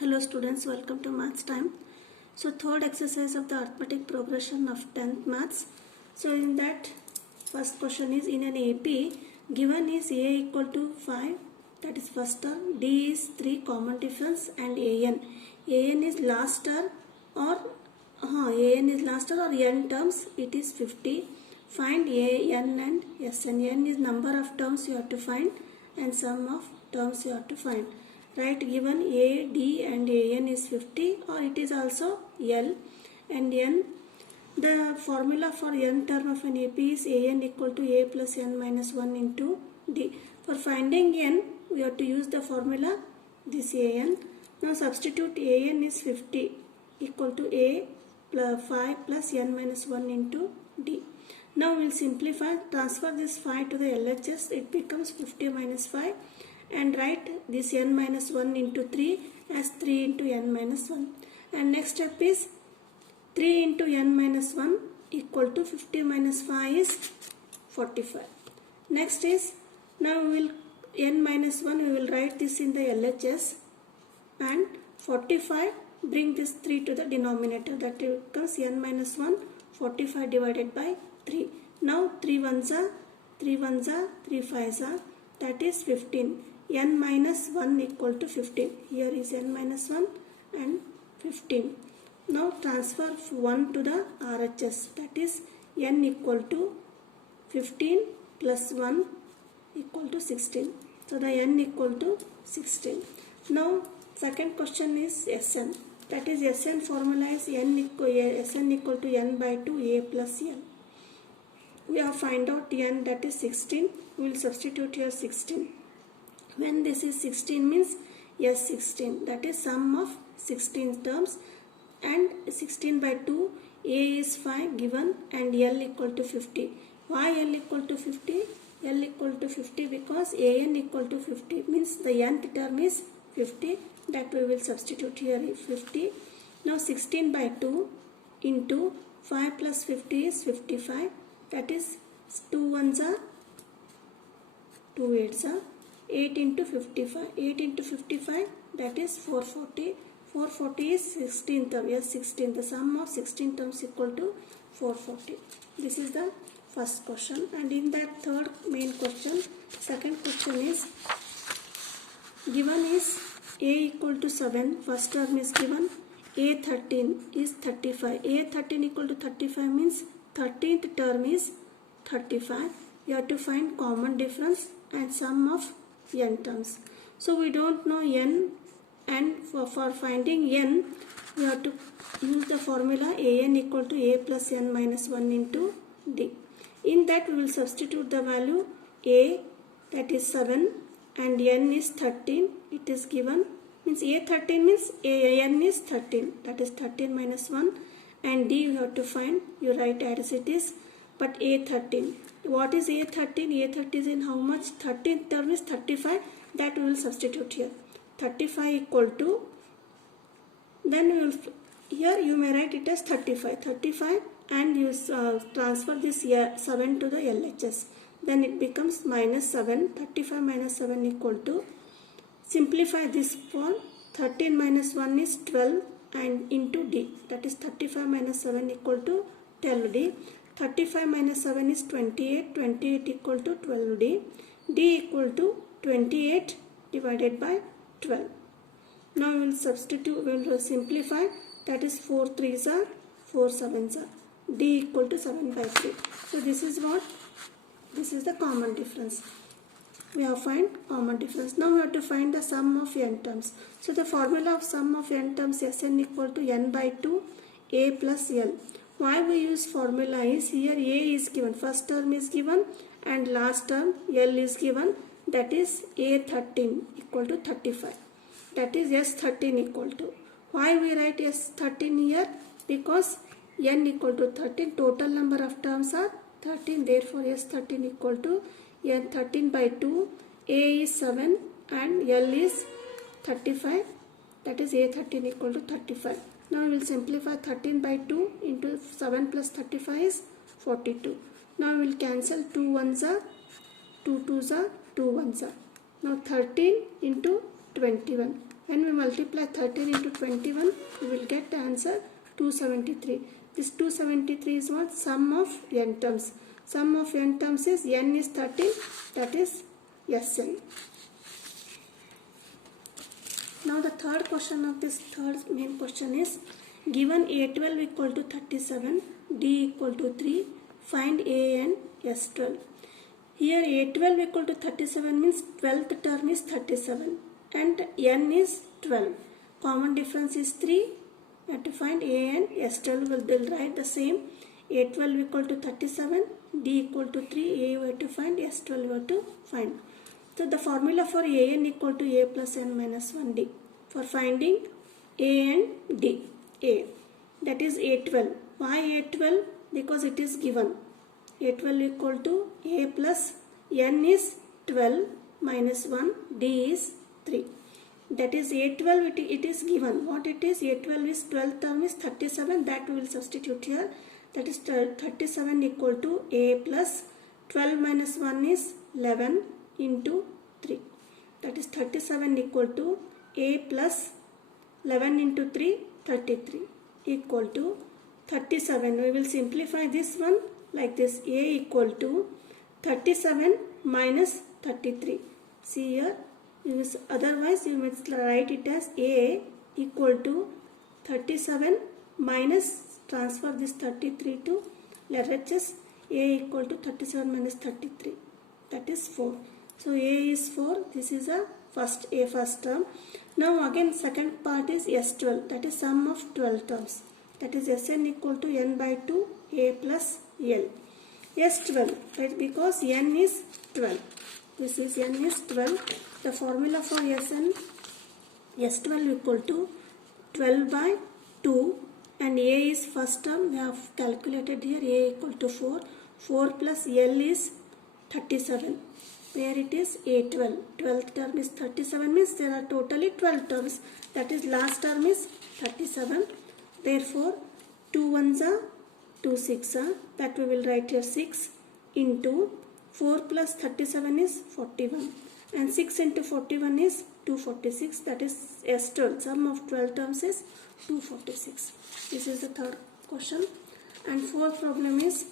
Hello students, welcome to Maths Time. So third exercise of the arithmetic progression of 10th Maths. So in that first question is in an AP given is A equal to 5, that is first term, D is 3 common difference and AN. AN is last term or n terms, it is 50. Find AN and SN. N is number of terms you have to find and sum of terms you have to find. Right, given A, D and AN is 50 or it is also L and N. The formula for n term of an AP is AN equal to A plus N minus 1 into D. For finding N, we have to use the formula this AN. Now substitute AN is 50 equal to A plus 5 plus N minus 1 into D. Now we will simplify, transfer this 5 to the LHS, it becomes 50 minus 5. And write this n minus 1 into 3 as 3 into n minus 1. And next step is 3 into n minus 1 equal to 50 minus 5 is 45. Next is, now we will n minus 1 we will write this in the LHS and 45 bring this 3 to the denominator, that becomes n minus 1 45 divided by 3. Now 3 ones are 3 5s are, that is 15. N minus 1 equal to 15. Here is n minus 1 and 15. Now transfer 1 to the RHS, that is n equal to 15 plus 1 equal to 16. So the n equal to 16. Now second question is Sn. That is Sn formula is Sn equal to n by 2 A plus L. We have find out n, that is 16. We will substitute here 16. When this is 16 means S16, that is sum of 16 terms, and 16 by 2, A is 5 given and L equal to 50. Why L equal to 50? L equal to 50 because AN equal to 50 means the nth term is 50, that we will substitute here 50. Now 16 by 2 into 5 plus 50 is 55, that is 2 ones are 2 8s are 8 into 55. 8 into 55, that is 440. 440 is 16 term. Yes, 16. The sum of 16 terms equal to 440. This is the first question. And in that third main question, second question is given is A equal to 7. First term is given. A13 is 35. A13 equal to 35 means 13th term is 35. You have to find common difference and sum of n terms. So we don't know n, and for finding n we have to use the formula AN equal to A plus N minus 1 into D. In that we will substitute the value A, that is 7, and N is 13. It is given, means A13 means AN is 13, that is 13 minus 1, and D you have to find, you write as it is, but A13. What is A13? A13 is in how much? 13th term is 35, that we will substitute here. 35 equal to, then we will, here you may write it as 35 and you transfer this 7 to the LHS. Then it becomes minus 7, 35 minus 7 equal to, simplify this form, 13 minus 1 is 12 and into D, that is 35 minus 7 equal to 12D. 35 minus 7 is 28, 28 equal to 12D, D equal to 28 divided by 12. Now we will substitute, we will simplify, that is 4 3s are 4 7s are, D equal to 7 by 3. So this is what, this is the common difference. We have find common difference. Now we have to find the sum of n terms. So the formula of sum of n terms Sn equal to n by 2 A plus L. Why we use formula is, here A is given, first term is given and last term L is given, that is A13 equal to 35, that is S13 equal to. Why we write S13 here? Because n equal to 13, total number of terms are 13, therefore S13 equal to n 13 by 2, A is 7 and L is 35, that is A13 equal to 35. Now we will simplify 13 by 2 into 7 plus 35 is 42. Now we will cancel 2 ones are 2 2s are 2 ones are. Now 13 into 21, When we multiply 13 into 21, we will get the answer 273. This 273 is what? Sum of n terms. Sum of n terms is n is 13, that is Sn. Now the third question of this third main question is, given A12 equal to 37, D equal to 3, find A and S12. Here A12 equal to 37 means 12th term is 37 and n is 12. Common difference is 3. You have to find A and S12. They'll write the same. A12 equal to 37, D equal to 3, A you have to find, S12 you have to find. So the formula for An equal to A plus n minus 1D. For finding A and D. A, that is A12. Why A12? Because it is given. A12 equal to A plus n is 12 minus 1, D is 3. That is A12, it is given. What it is? A12 is 12th term is 37, that we will substitute here. That is 37 equal to A plus 12 minus 1 is 11 into 3. That is 37 equal to A plus 11 into 3, 33 equal to 37. We will simplify this one like this. A equal to 37 minus 33. See here, otherwise you must write it as A equal to 37 minus, transfer this 33 to LHS. A equal to 37 minus 33, that is 4. So A is 4. This is a first term. Now again second part is S12, that is sum of 12 terms. That is Sn equal to n by 2 A plus L. S12, right, because n is 12. This is n is 12. The formula for Sn, S12 equal to 12 by 2 and A is first term. We have calculated here. A equal to 4. 4 plus L is 37. Where it is A12. 12th term is 37 means there are totally 12 terms. That is last term is 37. Therefore 2 ones are 2 6 are, that we will write here 6 into 4 plus 37 is 41 and 6 into 41 is 246. That is S12. Sum of 12 terms is 246. This is the third question. And fourth problem is,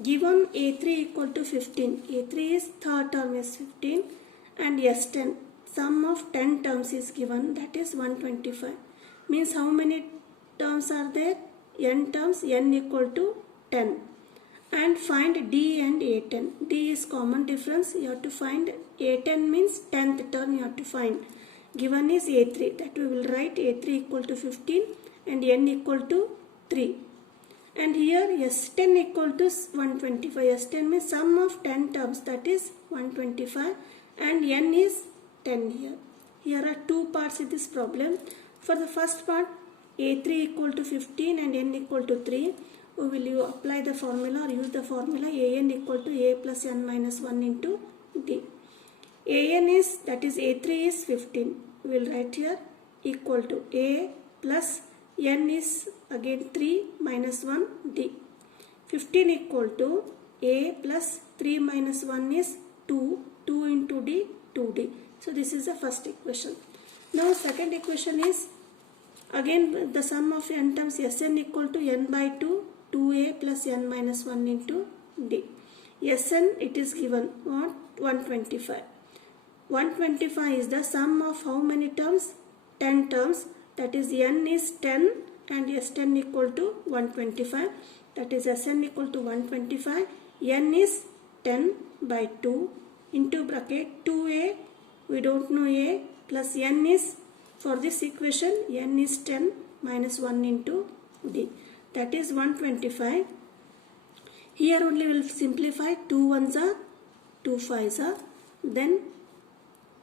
given A3 equal to 15. A3 is third term is 15 and S10. Sum of 10 terms is given, that is 125. Means how many terms are there? N terms, n equal to 10. And find D and A10. D is common difference. You have to find A10 means 10th term you have to find. Given is A3. That we will write A3 equal to 15 and n equal to 3. And here S10 equal to 125. S10 means sum of 10 terms, that is 125 and n is 10 here. Here are two parts in this problem. For the first part, A3 equal to 15 and n equal to 3. We will apply the formula or use the formula An equal to A plus n minus 1 into D. An is, that is A3 is 15. We will write here equal to A plus n is again 3 minus 1 D. 15 equal to A plus 3 minus 1 is 2. 2 into D, 2D. So this is the first equation. Now second equation is again the sum of n terms Sn equal to n by 2, 2A plus n minus 1 into D. Sn it is given what? 125. 125 is the sum of how many terms? 10 terms. That is n is 10 and S10 equal to 125. That is Sn equal to 125. N is 10 by 2 into bracket 2A. We don't know A plus n is, for this equation n is 10 minus 1 into D. That is 125. Here only we will simplify. 2 ones are 2 5s are. Then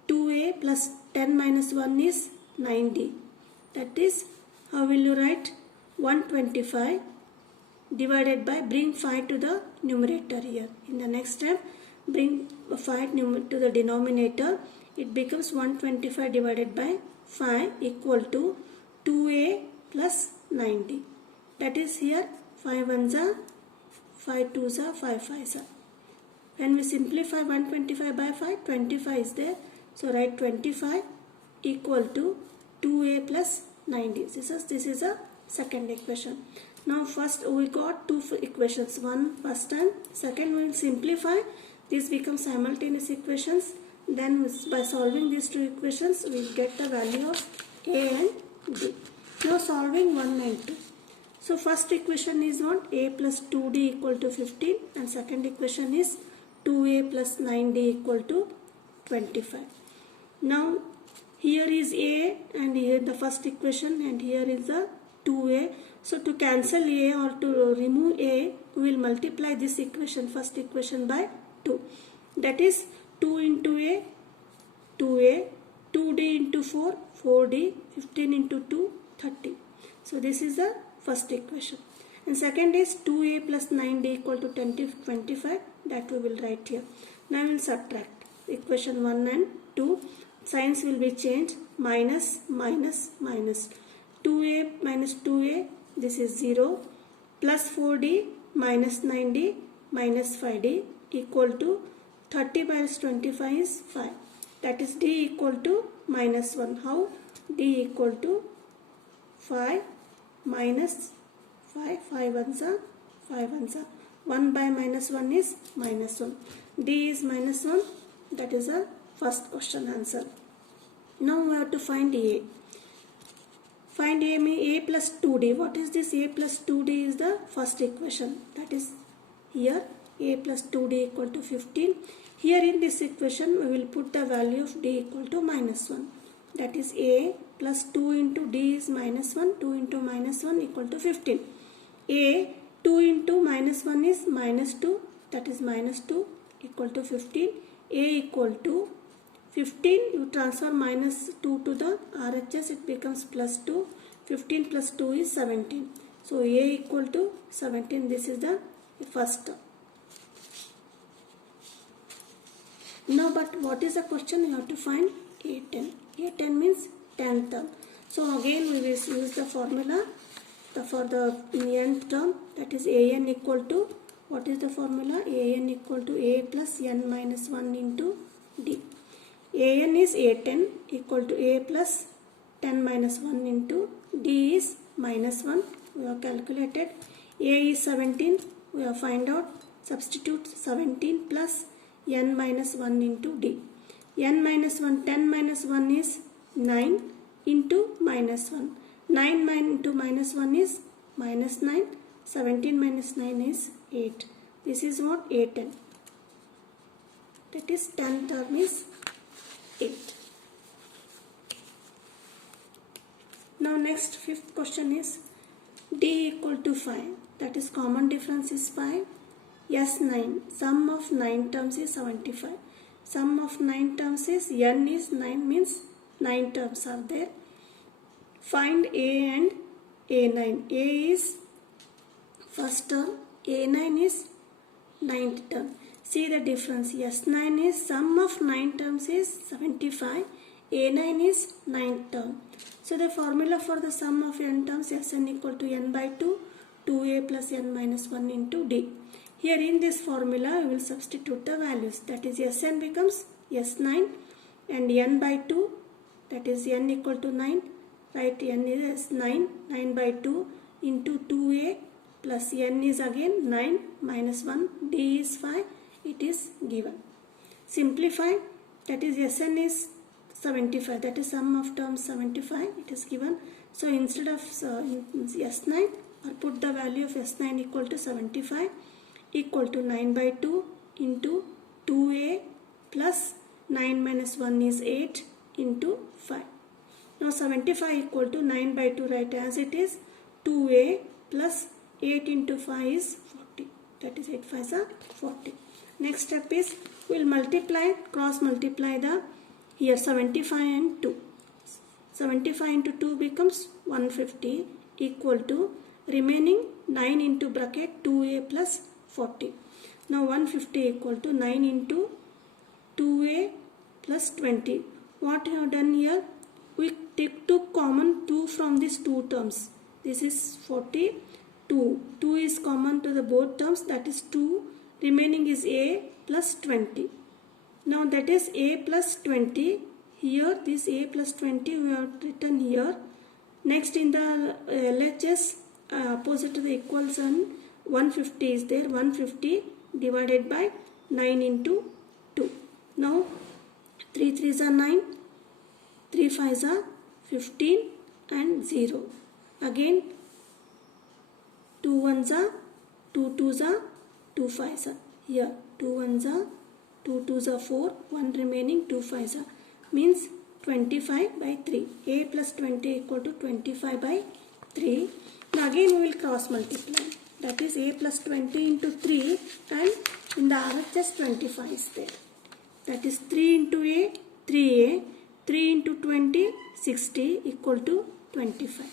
2A plus 10 minus 1 is 9D. That is, how will you write? 125 divided by, bring 5 to the numerator here. In the next step, bring 5 to the denominator. It becomes 125 divided by 5 equal to 2A plus 90. That is here 5 ones are, 5 twos are, 5 5s are. When we simplify 125 by 5, 25 is there. So write 25 equal to 2a plus 9d. This is a second equation. Now first we got two equations, one first and second. We will simplify. This becomes simultaneous equations. Then by solving these two equations we will get the value of a and d. Now solving 1 and 2. So first equation is what? A plus 2d equal to 15, and second equation is 2a plus 9d equal to 25. Now here is a and here the first equation, and here is the 2a. So to cancel a or to remove a, we will multiply this equation, first equation, by 2. That is 2 into a, 2a, 2d into 4, 4d, 15 into 2, 30. So this is the first equation. And second is 2a plus 9d equal to 25. That we will write here. Now we will subtract equation 1 and 2. Signs will be changed. Minus, minus, minus. 2a minus 2a, this is 0. Plus 4d minus 9d minus 5d equal to 30 minus 25 is 5. That is d equal to minus 1. How? D equal to 5 minus 5. 5 ones are 5 ones are. 1 by minus 1 is minus 1. D is minus 1. That is a first question answer. Now we have to find a. Find a plus 2d. What is this? A plus 2d is the first equation. That is here a plus 2d equal to 15. Here in this equation we will put the value of d equal to minus 1. That is a plus 2 into d is minus 1. 2 into minus 1 equal to 15. A 2 into minus 1 is minus 2. That is minus 2 equal to 15. A equal to 15. You transfer minus 2 to the RHS. It becomes plus 2. 15 plus 2 is 17. So A equal to 17. This is the first term. Now but what is the question? You have to find A10. A10 means 10th term. So again we will use the formula for the nth term, that is an equal to, what is the formula? An equal to a plus n minus 1 into d. An is a10 equal to a plus 10 minus 1 into d is minus 1. We have calculated. A is 17. We have find out. Substitute 17 plus n minus 1 into d. N minus 1, 10 minus 1 is 9 into minus 1. 9 into minus 1 is minus 9. 17 minus 9 is 8. This is what? A10. That is 10 term is 8. Now next fifth question is d equal to 5. That is common difference is 5. Yes, 9. Sum of 9 terms is 75. Sum of 9 terms is n is 9 means 9 terms are there. Find a and a9. A is first term. A9 is 9th term. See the difference. S9 is sum of 9 terms is 75. A9 is 9th term. So the formula for the sum of n terms, Sn equal to n by 2. 2a plus n minus 1 into d. Here in this formula we will substitute the values. That is Sn becomes S9 and n by 2. That is n equal to 9. Write n is 9. 9 by 2 into 2a plus n is again 9 minus 1. D is 5. It is given. Simplify. That is Sn is 75. That is sum of terms 75. It is given. So instead of S9, or put the value of S9 equal to 75 equal to 9 by 2 into 2a plus 9 minus 1 is 8 into 5. Now 75 equal to 9 by 2, write as it is. 2a plus 8 into 5 is 40. That is 8 5s are 40. Next step is we will multiply, cross multiply the here 75 and 2. 75 into 2 becomes 150 equal to remaining 9 into bracket 2a plus 40. Now 150 equal to 9 into 2a plus 20. What we have done here? We took common 2 from these two terms. This is 42. 2 is common to the both terms, that is 2. Remaining is a plus 20. Now that is a plus 20. here this a plus 20 we have written here. Next in the LHS opposite to the equal sign 150 is there. 150 divided by 9 into 2. Now 3 3s are 9, 3 5s are 15 and 0. Again 2 1s are 2 2s are 2 5s are. Here 2 1s are 2 2s are 4, 1 remaining, 2 5s are. Means 25 by 3. A plus 20 equal to 25 by 3. Now again we will cross multiply. That is a plus 20 into 3 and in the RHS 25 is there. That is 3 into a, 3a, 3 into 20, 60 equal to 25.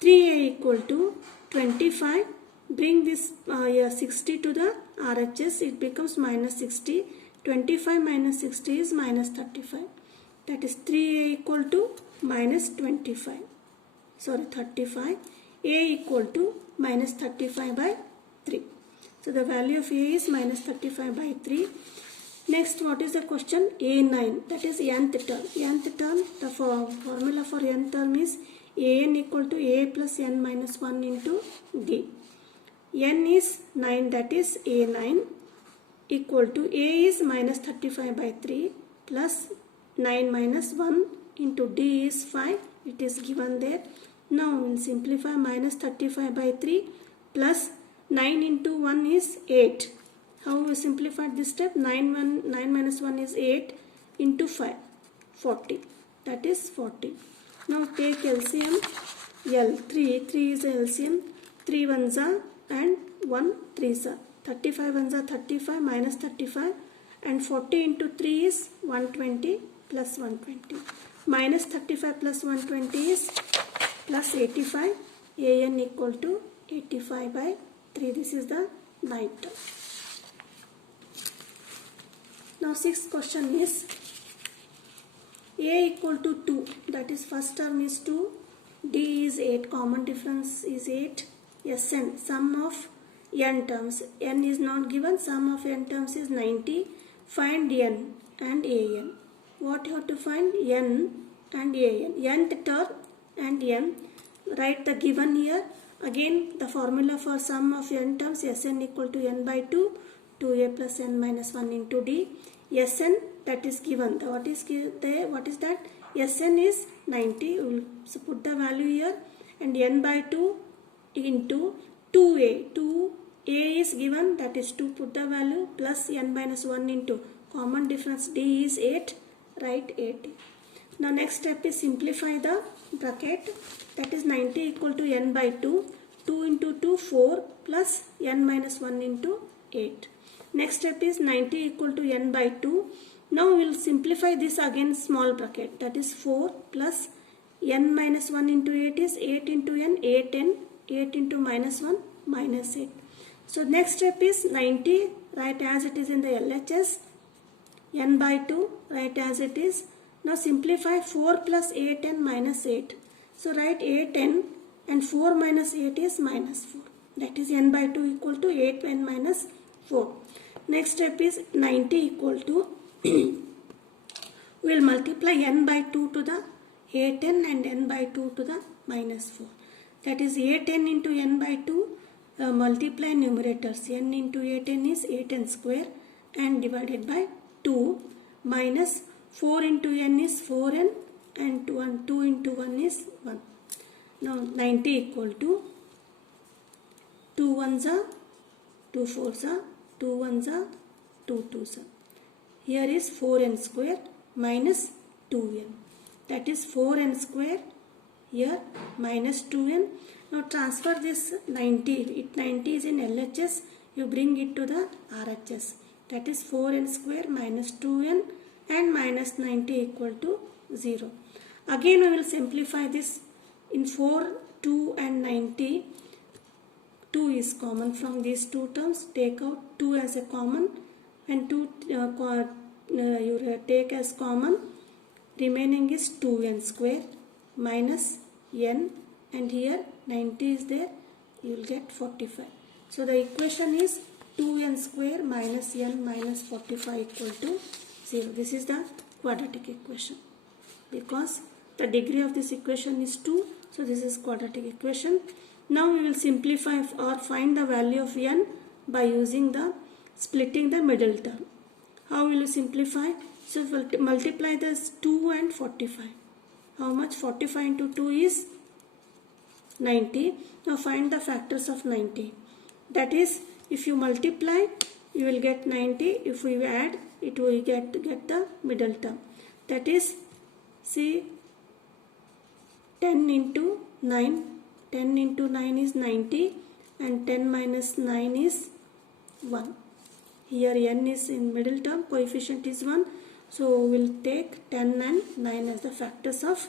3a equal to 25. Bring this 60 to the RHS, it becomes minus 60. 25 minus 60 is minus 35. That is 3a equal to minus 25. Sorry, 35. A equal to minus 35 by 3. So the value of A is minus 35 by 3. Next, what is the question? A9, that is nth term. Nth term, the formula for nth term is An equal to A plus n minus 1 into D. N is 9, that is A9 equal to A is minus 35 by 3 plus 9 minus 1 into D is 5. It is given there. Now we will simplify. Minus 35 by 3 plus 9 into 1 is 8. How we simplified this step? 9 minus 1 is 8 into 5. 40. That is 40. Now take LCM. L. 3 is LCM. 3 ones are and 1 3s are. 35 ones are 35 minus 35 and 40 into 3 is 120 plus 120. Minus 35 plus 120 is plus 85. An equal to 85 by 3. This is the ninth term. Now sixth question is A equal to 2. That is first term is 2. D is 8. Common difference is 8. Sn. Sum of n terms. N is not given. Sum of n terms is 90. Find n and an. What you have to find? N and an. Nth term and n. Write the given here. Again the formula for sum of n terms, Sn equal to n by 2. 2a plus n minus 1 into D. Sn, that is given. What is there? What is that? Sn is 90. We will put the value here. And n by 2 into 2a. 2a is given. That is 2. Put the value plus n minus 1 into common difference D is 8. Write 8. Now next step is simplify the bracket. That is 90 equal to n by 2. 2 into 2 4 plus n minus 1 into 8. Next step is 90 equal to n by 2. Now we will simplify this again small bracket. That is 4 plus n minus 1 into 8 is 8 into n, 8n, 8 into minus 1, minus 8. So next step is 90, write as it is in the LHS. N by 2, write as it is. Now simplify 4 plus 8n minus 8. So write 8n and 4 minus 8 is minus 4. That is n by 2 equal to 8n minus 4. Next step is 90 equal to, we will multiply n by 2 to the 8n and n by 2 to the minus 4. That is 8n into n by 2, multiply numerators. N into 8n is 8n square and divided by 2 minus 4 into n is 4n and 2 into 1 is 1. Now 90 equal to 2 ones are 2 fours are 2 ones are 2 twos are. Here is 4n square minus 2n. That is 4n square here minus 2n. Now transfer this 90. 90 is in LHS. You bring it to the RHS. That is 4n square minus 2n and minus 90 equal to 0. Again we will simplify this in 4, 2 and 90. 2 is common from these two terms. Take out 2 as a common and 2 you take as common. Remaining is 2n square minus n and here 90 is there. You will get 45. So the equation is 2n square minus n minus 45 equal to 0. This is the quadratic equation. because the degree of this equation is 2. So this is quadratic equation. Now we will simplify or find the value of n by using the splitting the middle term. How will you simplify? So we'll multiply this 2 and 45. How much? 45 into 2 is 90. Now find the factors of 90. That is, if you multiply, you will get 90. If we add, it will get the middle term. That is, see, 10 into 9. 10 into 9 is 90 and 10 minus 9 is 1. Here n is in middle term, coefficient is 1. So we will take 10 and 9 as the factors of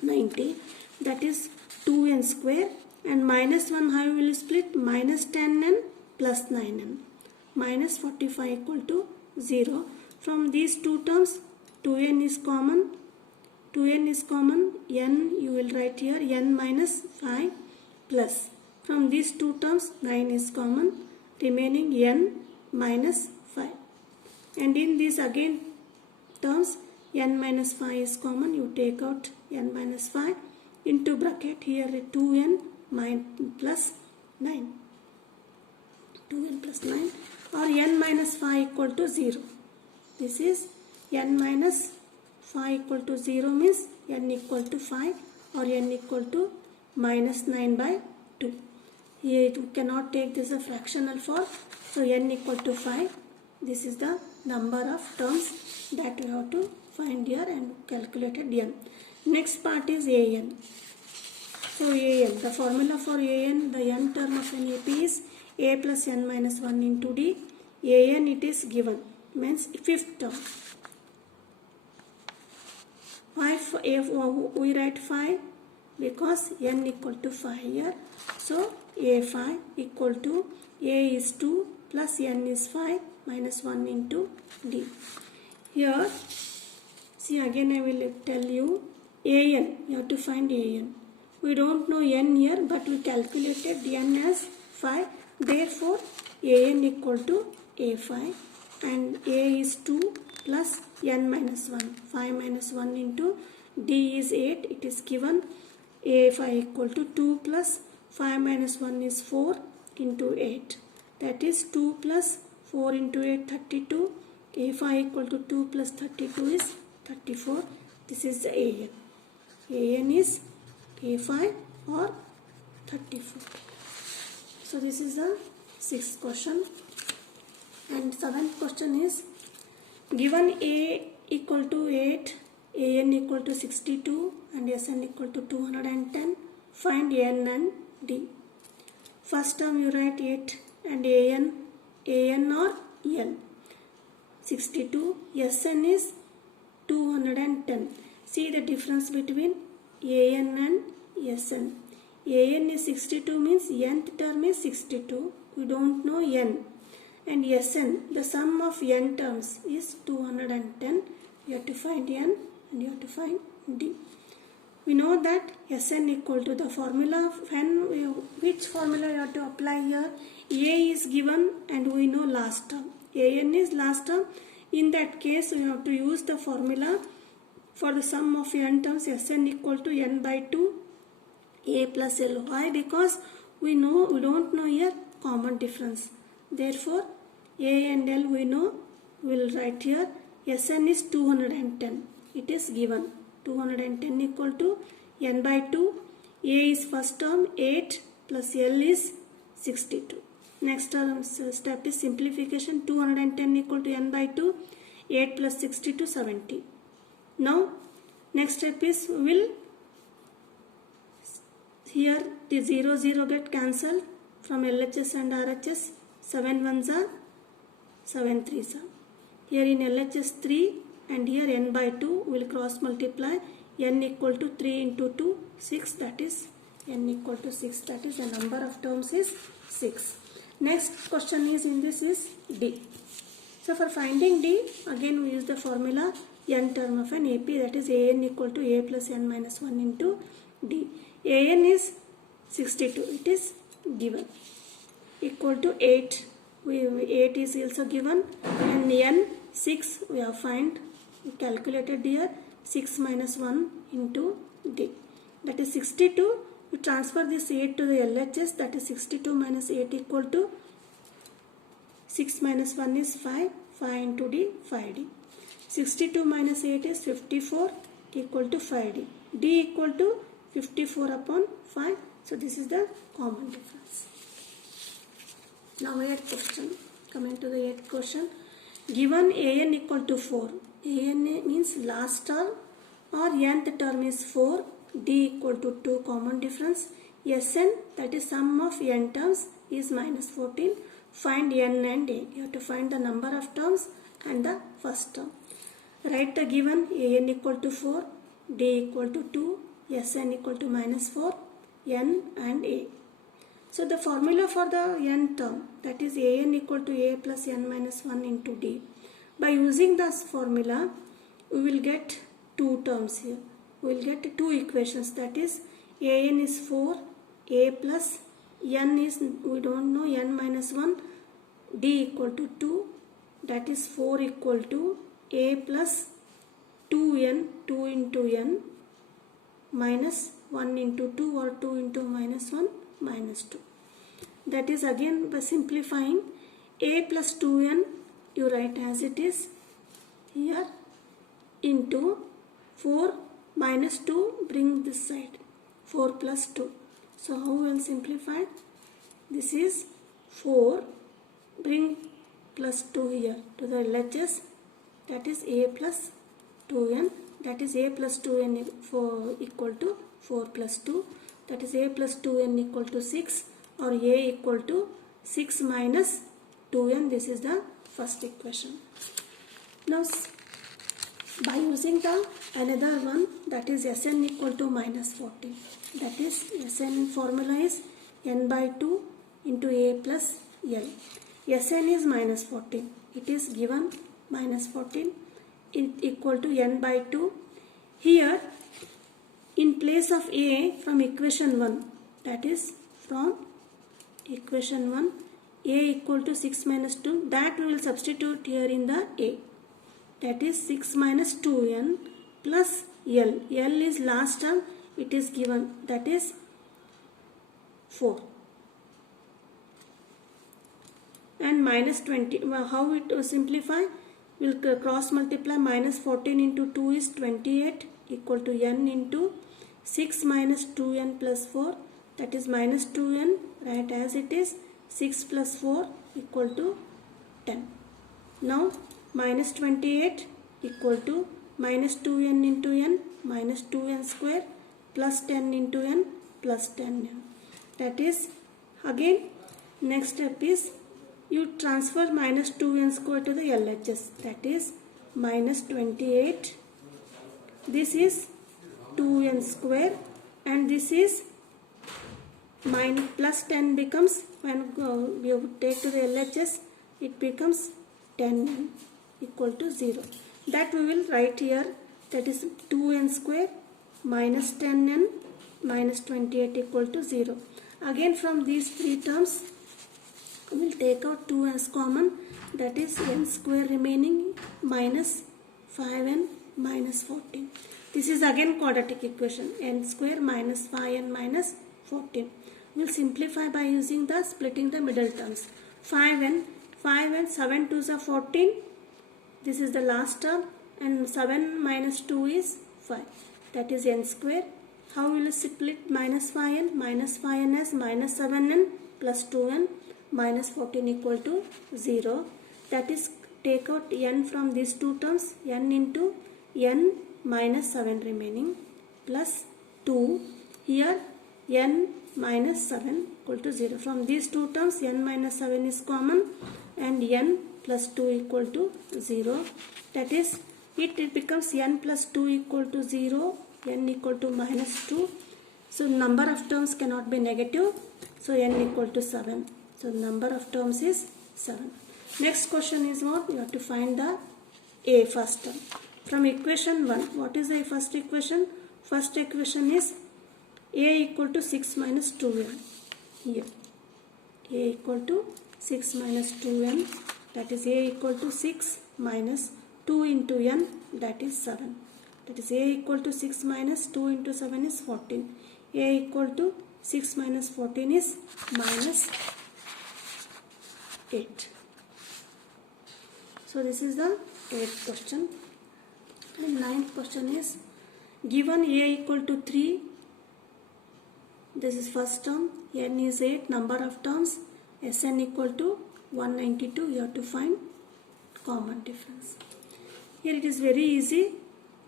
90. That is 2n square, and minus 1 how we will split? Minus 10n plus 9n. Minus 45 equal to 0. From these two terms, 2n is common. 2n is common. N you will write here n minus 5 plus. From these two terms, 9 is common. Remaining n minus 5. And in these again terms, n minus 5 is common. You take out n minus 5 into bracket. Here 2n plus 9. 2n plus 9 or n minus 5 equal to 0. This is n minus 5 equal to 0 means n equal to 5 or n equal to minus 9 by 2. Here you cannot take this a fractional form. So n equal to 5. This is the number of terms that we have to find here and calculated n. Next part is an. So an, the formula for an, the n term of an AP is a plus n minus 1 into d. An it is given, means fifth term. 5, we write 5 because n equal to 5 here. So a5 equal to a is 2 plus n is 5 minus 1 into d. Here, see again I will tell you an, you have to find an. We don't know n here, but we calculated n as 5. Therefore, an equal to a5 and a is 2 plus n minus 1. 5 minus 1 into d is 8. It is given a5 equal to 2 plus 5 minus 1 is 4 into 8. That is 2 plus 4 into 8, 32. a5 equal to 2 plus 32 is 34. This is the an. An is a5 or 34. So this is the 6th question. And 7th question is, given a equal to 8, an equal to 62 and sn equal to 210, find n and d. First term you write 8 and an or l. 62, sn is 210. See the difference between an and sn. An is 62 means nth term is 62. We don't know n. And sn, the sum of n terms is 210. You have to find n and you have to find d. We know that sn equal to the formula of n. Which formula you have to apply here? A is given and we know last term. An is last term. In that case, we have to use the formula for the sum of n terms. Sn equal to n by 2 a plus l. Why? Because we don't know here common difference. Therefore, a and l we know. We will write here sn is 210. It is given 210 equal to n by 2. A is first term 8 plus l is 62. Next term step is simplification. 210 equal to n by 2. 8 plus 62 70. Now next step is will here the 0 0 get cancelled from LHS and RHS. 7 ones are 7 threes are. Here in LHS 3 and here n by 2 will cross multiply. N equal to 3 into 2 6, that is n equal to 6, that is the number of terms is 6. Next question is in this is d. So for finding d, again we use the formula n term of an AP, that is an equal to a plus n minus 1 into d. An is 62, it is given, equal to 8. 8 is also given, and n 6 we have we calculated here 6 minus 1 into D. That is 62. You transfer this 8 to the LHS. That is 62 minus 8 equal to 6 minus 1 is 5. 5 into D, 5D. 62 minus 8 is 54 equal to 5D. D equal to 54 upon 5. So this is the common difference. Now 8th question. Coming to the 8th question. Given an equal to 4. An means last term or nth term is 4. D equal to 2, common difference. Sn, that is sum of n terms, is minus 14. Find n and a. You have to find the number of terms and the first term. Write the given an equal to 4, d equal to 2, sn equal to minus 4, n and a. So the formula for the n term, that is an equal to a plus n minus 1 into d. By using this formula, we will get two terms here. We will get two equations, that is an is 4, a plus n is, we don't know, n minus 1, d equal to 2, that is 4 equal to a plus 2n, 2 into n, minus 1 into 2 or 2 into minus 1, minus 2. That is again by simplifying a plus 2n, you write as it is here, into 4 minus 2, bring this side, 4 plus 2. So how we will simplify? This is 4, bring plus 2 here to the LHS, that is a plus 2n, that is a plus 2n equal to 4 plus 2, that is a plus 2n equal to 6, or a equal to 6 minus 2n. This is the first equation. Now by using the another one, that is Sn equal to minus 14, that is Sn formula is n by 2 into a plus l. Sn is minus 14, it is given minus 14 equal to n by 2. Here in place of a, from equation 1, that is from equation 1, a equal to 6 minus 2, that we will substitute here in the a, that is 6 minus 2n plus l. L is last term, it is given, that is 4, and minus 20. How it will simplify? We will cross multiply. Minus 14 into 2 is 28 equal to n into 6 minus 2n plus 4, that is minus 2n, right as it is. 6 plus 4 equal to 10. Now minus 28 equal to minus 2n into n, minus 2n square, plus 10 into n, plus 10n. That is again next step is you transfer minus 2n square to the LHS, that is minus 28. This is 2n square and this is minus plus 10 becomes, when you take to the LHS, it becomes 10n equal to 0. That we will write here, that is 2n square minus 10n minus 28 equal to 0. Again from these three terms, we will take out 2n's common, that is n square remaining minus 5n minus 14. This is again quadratic equation, n square minus 5n minus 14. We will simplify by using the splitting the middle terms. 5n, 7 2s are 14. This is the last term, and 7 minus 2 is 5. That is n square. How will you split minus 5n? Minus 5n as minus 7n plus 2n minus 14 equal to 0. That is, take out n from these two terms, n into n minus 7 remaining plus 2. Here n minus 7 equal to 0. From these two terms, n minus 7 is common and n plus 2 equal to 0. That is, it becomes n plus 2 equal to 0, n equal to minus 2. So number of terms cannot be negative, so n equal to 7. So number of terms is 7. Next question is what? You have to find the a first term. From equation 1, what is the first equation? First equation is a equal to 6 minus 2n. Here a equal to 6 minus 2n, that is a equal to 6 minus 2 into n, that is 7. That is A equal to 6 minus 2 into 7 is 14. A equal to 6 minus 14 is minus 8. So this is the 8th question. And 9th question is, given A equal to 3, this is first term, n is 8, number of terms, Sn equal to 192, you have to find common difference. Here it is very easy.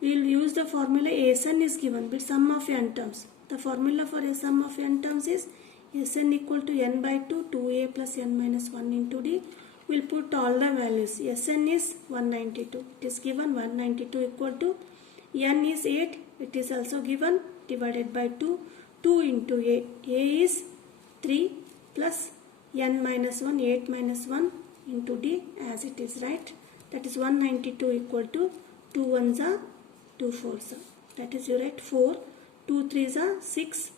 We will use the formula Sn is given with sum of n terms. The formula for a sum of n terms is Sn equal to n by 2, 2a plus n minus 1 into d. We will put all the values. Sn is 192. It is given 192 equal to n is 8. It is also given divided by 2. 2 into a. A is 3 plus n minus 1, 8 minus 1 into d as it is, right? That is 192 equal to 2 ones are 2 fours are. That is you write 4, 2 threes are 6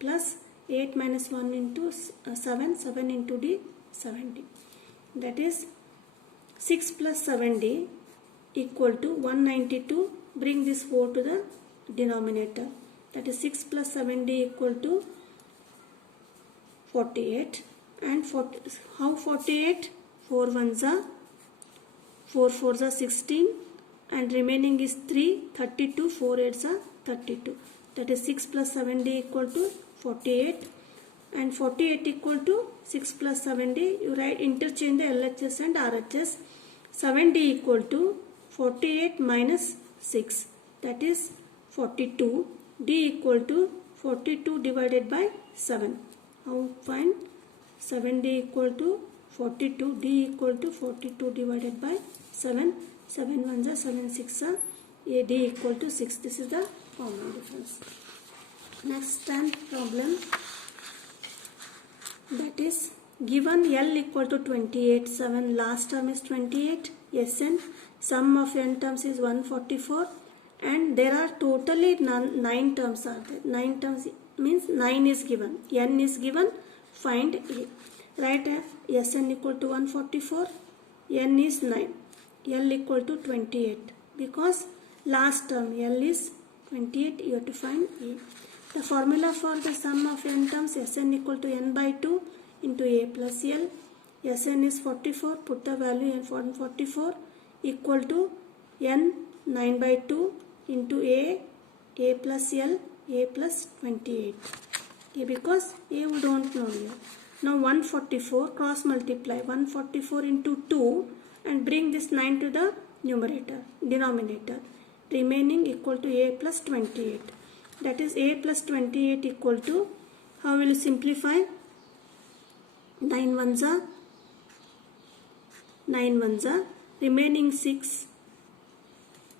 plus 8 minus 1 into 7, 7 into d, 7d. That is 6 plus 7d equal to 192. Bring this 4 to the denominator. That is 6 plus 7d equal to 48. And how 48? 4 ones are 4 fours are 16 and remaining is 3, 32, 4 eights are 32. That is 6 plus 7d equal to 48 and 48 equal to 6 plus 7d. You write interchange the LHS and RHS. 7d equal to 48 minus 6, that is 42. D equal to 42 divided by 7. How find? 7d equal to 42, d equal to 42 divided by 7. 7 ones are 7 6 are, a d equal to 6. This is the common difference. Next 10th problem, that is given L equal to 28, 7 last term is 28, Sn sum of n terms is 144 and there are totally 9 terms are there. 9 terms means 9 is given, n is given, find A. Write Sn equal to 144, n is 9, L equal to 28 because last term L is 28, you have to find A. The formula for the sum of n terms, Sn equal to n by 2 into A plus L. Sn is 44, put the value in 144 equal to n 9 by 2 into A plus L, A plus 28. Okay, because A we don't know here. Now 144 cross multiply 144 into 2 and bring this 9 to the denominator. Remaining equal to A plus 28. That is A plus 28 equal to, how will you simplify? 9 ones are, remaining 6,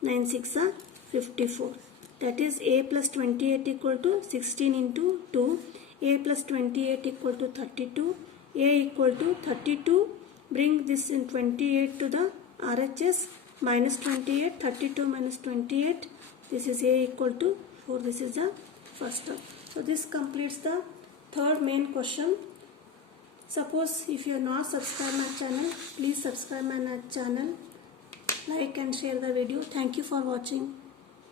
9 6 are 54. That is A plus 28 equal to 16 into 2. A plus 28 equal to 32. A equal to 32. Bring this in 28 to the RHS. Minus 28. 32 minus 28. This is A equal to 4. This is the first term. So this completes the third main question. Suppose if you are not subscribed my channel, please subscribe my channel. Like and share the video. Thank you for watching.